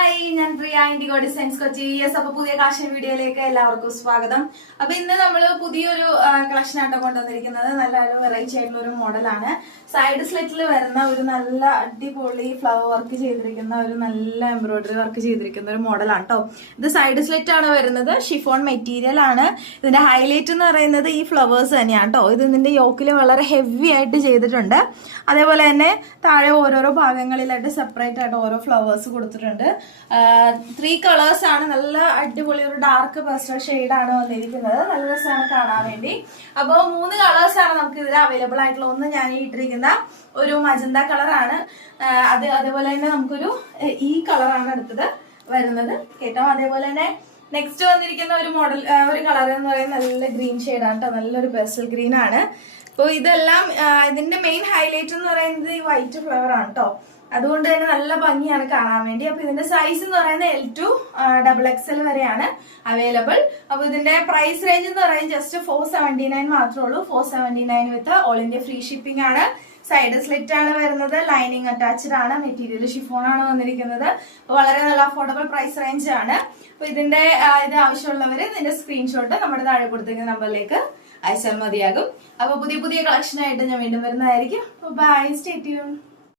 Hi, ഞാൻ പ്രിയ, IndiGo designs Kochi. അപ്പൊ പുതിയ കളക്ഷൻ വീഡിയോയിലേക്ക് എല്ലാവർക്കും സ്വാഗതം. അപ്പൊ ഇന്ന് നമ്മൾ പുതിയൊരു കളക്ഷൻ ആട്ടോ കൊണ്ടുവന്നിരിക്കുന്നത്. നല്ല വെറൈറ്റി ആയിട്ടുള്ള ഒരു മോഡലാണ്. സൈഡ് സ്ലിറ്റിൽ വരുന്ന ഒരു നല്ല അടിപൊളി ഫ്ലവർ വർക്ക് ചെയ്തിരിക്കുന്ന ഒരു നല്ല എംബ്രോയിഡറി വർക്ക് ചെയ്തിരിക്കുന്ന ഒരു മോഡലാണ് കേട്ടോ. ഇത് സൈഡ് സ്ലിറ്റ് ആണ് വരുന്നത്. ഷിഫോൺ മെറ്റീരിയൽ ആണ്. ഇതിന്റെ ഹൈലൈറ്റ് എന്ന് പറയുന്നത് ഈ ഫ്ലവേഴ്സ് തന്നെയാണ് കേട്ടോ. ഇത് ഇതിന്റെ യോക്കിൽ വളരെ ഹെവി ആയിട്ട് ചെയ്തിട്ടുണ്ട്. അതേപോലെ തന്നെ താഴെ ഓരോരോ ഭാഗങ്ങളിലായിട്ട് സെപ്പറേറ്റ് ആയിട്ട് ഓരോ ഫ്ലവേഴ്സ് കൊടുത്തിട്ടുണ്ട്. 3 കളേഴ്സ് ആണ്. നല്ല അടിപൊളി ഒരു ഡാർക്ക് പേസ്റ്റൽ ഷെയ്ഡ് ആണ് വന്നിരിക്കുന്നത്. നല്ല രസമാണ് കാണാൻ വേണ്ടി. അപ്പോൾ 3 കളേഴ്സ് ആണ് നമുക്ക് ഇതിൽ അവൈലബിൾ ആയിട്ടുള്ള. ഒന്ന് ഞാൻ ഇട്ടിരിക്കുന്ന ഒരു മജന്ത കളറാണ്. അതേപോലെ തന്നെ നമുക്കൊരു ഈ കളറാണ് അടുത്തത് വരുന്നത് കേട്ടോ. അതേപോലെ തന്നെ നെക്സ്റ്റ് വന്നിരിക്കുന്ന ഒരു മോഡൽ ഒരു കളർ എന്ന് പറയുന്നത് നല്ല ഗ്രീൻ ഷെയ്ഡാണ് കേട്ടോ. നല്ലൊരു പേസ്റ്റൽ ഗ്രീൻ ആണ്. അപ്പോൾ ഇതെല്ലാം ഇതിന്റെ മെയിൻ ഹൈലൈറ്റ് എന്ന് പറയുന്നത് ഈ വൈറ്റ് ഫ്ലവർ ആണ് കേട്ടോ. അതുകൊണ്ട് തന്നെ നല്ല ഭംഗിയാണ് കാണാൻ വേണ്ടി. അപ്പൊ ഇതിന്റെ സൈസ് എന്ന് പറയുന്നത് L to XXL വരെയാണ് അവൈലബിൾ. അപ്പൊ ഇതിന്റെ പ്രൈസ് റേഞ്ച് എന്ന് പറയുന്നത് ജസ്റ്റ് 479 മാത്രമേ ഉള്ളൂ. 479 with all India free shipping ആണ്. സൈഡ് സ്ലിറ്റ് ആണ് വരുന്നത്. ലൈനിങ് അറ്റാച്ച്ഡ് ആണ്. മെറ്റീരിയൽ ഷിഫോൺ ആണ് വന്നിരിക്കുന്നത്. വളരെ നല്ല അഫോർഡബിൾ പ്രൈസ് റേഞ്ച് ആണ്. അപ്പൊ ഇതിന്റെ ഇത് ആവശ്യമുള്ളവര് ഇതിന്റെ സ്ക്രീൻഷോട്ട് നമ്മുടെ താഴെ കൊടുത്തിരിക്കുന്ന നമ്പറിലേക്ക് അയച്ചാൽ മതിയാകും. അപ്പൊ പുതിയ കളക്ഷൻ ആയിട്ട് ഞാൻ വീണ്ടും വരുന്നതായിരിക്കും. Bye, stay tune.